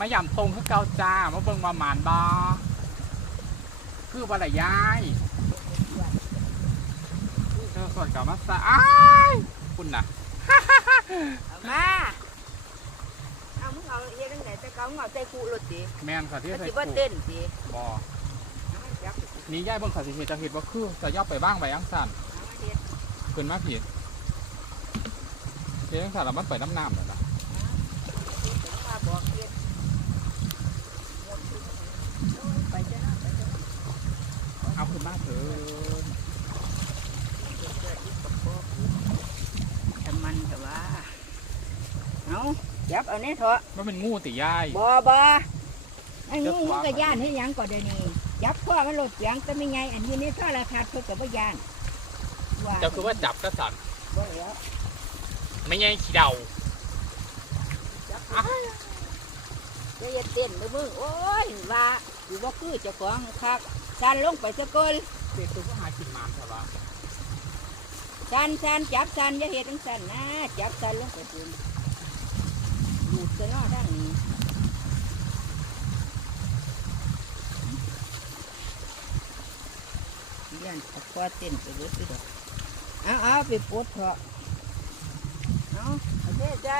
มาย่ำตรงคือเกาจ้ามาเบิ่งมาหมานบอคือบ่ละยายเจอสดกับมาซะอ้ายคุณน่ะเอามาเอามึงเอาเฮ็ดจังไดแต่เขามึงเอาใส่กูรถดิแม่นค่ะที่มันใส่สิบ่กูเต้นสิบอเอามาจับเอานี่ยายเบิ่งขาสิเหตุจะเหตุว่าคือจะย่อไปบ้างไปยังสั่นมาเฮ็ดขึ้นมาผิดเจ๊ยังสั่นแล้วมันไปน้ำน้ำเลยนะ ถึงมาบอกเฮ็ดหมดทุกอย่างไปจ้ะนะไปจ้ะนะ เอาขึ้น มาเถอะเกิดอีกกับพ่อแต่มันแต่ว่าเอาจับเอาแน่เถอะมันเป็นงูติยายบ่บ่อันนี้มึงก็ย่านให้หยังก่อนเดี๋ยวนี้จับพ่อมันหลดเสียงแต่ไม่ไง อันนี้นี่ถ้าราคาเพิ่นก็บ่ย่านว่าจะคือว่าจับกระสันบ่แล้วไม่ใช่ขี้เดาจับจะอย่าเต้นเด้อมึงโอ้ยว่าอยู่บ่คือเจ้าของคัก ซันลงไปซะก่อนเด็กตัวก็หากินหมานใช่ปะซันซันจับซันอย่าเฮ็ดจังซันนะจับซันลงไปปุ่นดูดซะนาะทางนี้เลี้ยนตะกอเต้นไปเบิดสิดอกเอาเอาไปปลดเถอะเอาเอาเทใจ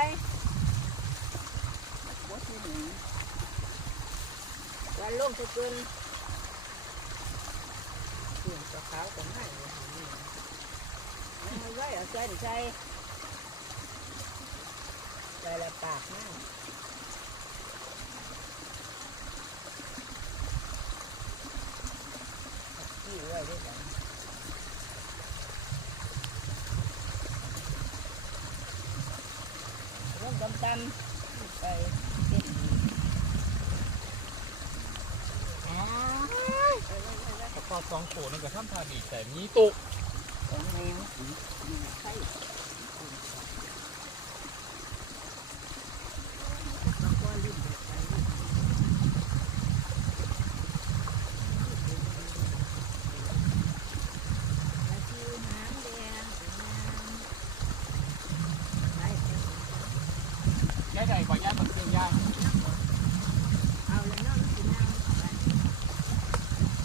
ปลดที่หนึ่งซันลงซะก่ อนเสียงตะขาวกันให้เลยเอามาไว้เอาเส้นใส่ใส่ละปากน้ำเอาขี้ไว้ด้วยกันร่มดำๆไปเส้นดีอ้าวไปไว้ ไว้ไว้กระป๋อสองโขนึงกับท่ามทาดีแต่มีตุกย่ายใหญ่กว่าย่ายบักเซียงย่ายเอาแล้วเนาะสิน้ำไป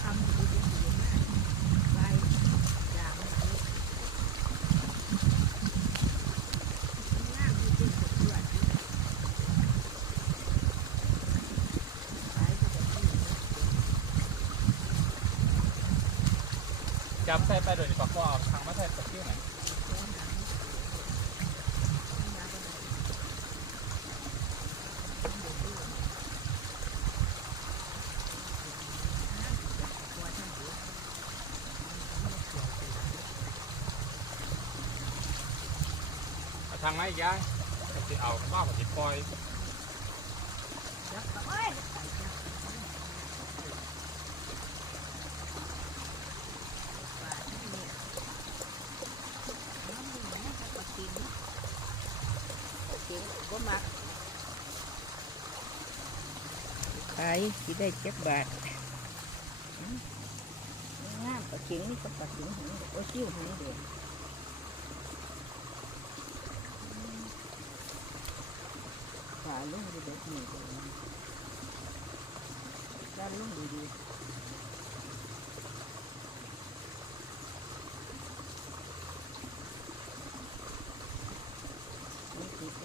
ทำดีดีดีมากไปอยากมันเอางามดีดีสุดยอดไปก็จะดี จับใส่ไปโดยปากก็เอาทางมาใส่ตะเกียงไหนทางไหนอีกยายจะเอาข้าวกับจิปล่อย ขายสิได้เจ็ดบาทงามปลาเข็งนี่ก็ปลาเข็งหางโอ้ชิวหางเดียวขา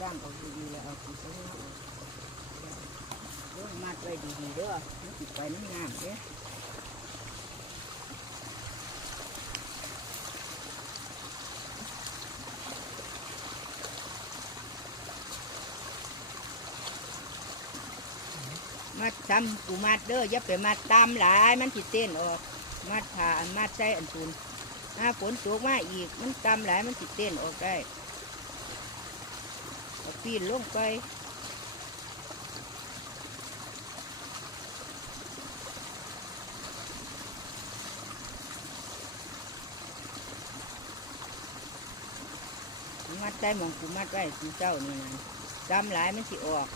ร่างเขาดีดร่างออกดีๆแล้วเอาติดร่างออกเด้อมัดไว้ดีๆเด้อมันติดไปน้ำน้ำเด้อมัดซ้ำกูมัดเด้ออย่าไปมัดตามหลายมันติดเต้นออก มัดผ่ามัดใส่อันตุนถ้าฝนตกมาอีก มันตามหลายมันติดเต้นออกได้ ปีนลงไปมัดใจมองกูมัดไว้กูเจ้านี่นั่นจำหลายมันสิออก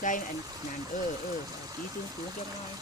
ใส่อันนั่นเออเออสีสูงสูงจังหน่อย